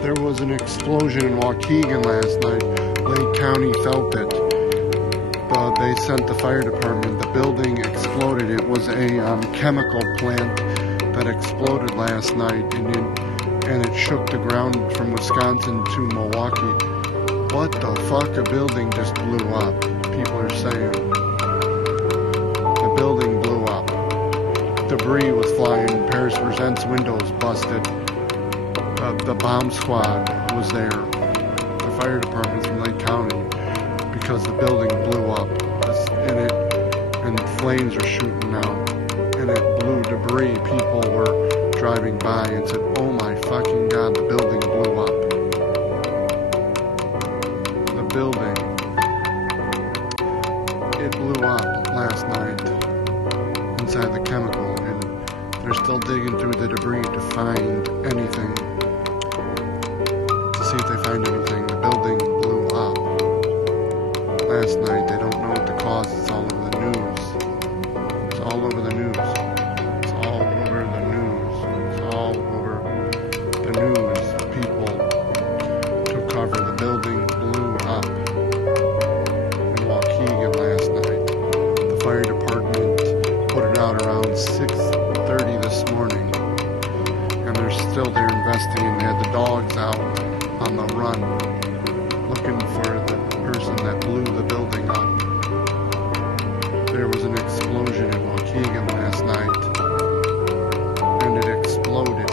There was an explosion in Waukegan last night. Lake County felt it. They sent the fire department. The building exploded. It was a chemical plant that exploded last night, and it shook the ground from Wisconsin to Milwaukee. What the fuck? A building just blew up. People are saying the building blew up. Debris was flying. Paris Presents windows busted. The bomb squad was there. The fire department's from Lake County because the building blew up. And flames were shooting out. And it blew debris. People were driving by and said, "Oh my fucking God, the building blew up." The building. It blew up last night inside the chemical, and they're still digging through the debris to find anything. To see if they find anything. The building blew up last night. They don't know what the cause is. It's all over the news. It's all over the news. It's all over the news. It's all over the news. People took cover. The building blew up in Waukegan last night. The fire department put it out around 6:30 this morning, and they're still there investigating. They had the dogs out on the run looking for the person that blew the building up. There was an explosion in Waukegan last night, and it exploded.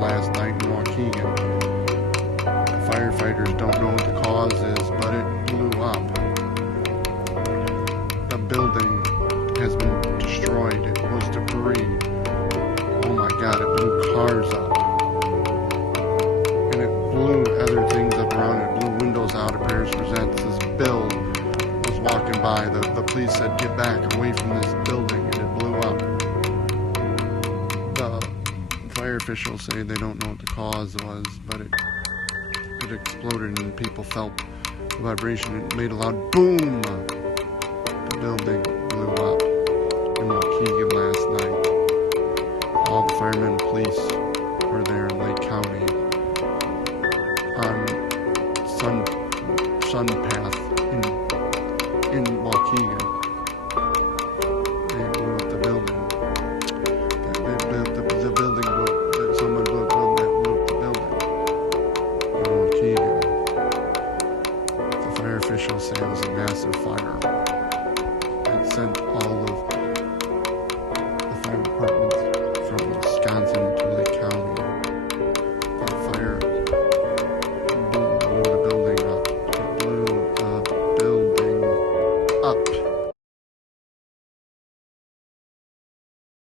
Last night in Waukegan. The firefighters don't know what the cause is, but it blew up. The building has been destroyed. It was debris. Oh my God, it blew cars up. And it blew other things up around it. It blew windows out of Paris Presents. This Bill was walking by. The police said, "Get back away from this building," and it blew up. The fire officials say they don't know what the cause was, but it exploded and people felt the vibration. It made a loud boom. The building blew up in Waukegan last night. All the firemen and police were there in Lake County on Sun Path in Waukegan. They blew up the building. The building blew. Someone blew up the building in Waukegan. The fire officials say it was a massive fire. It sent all of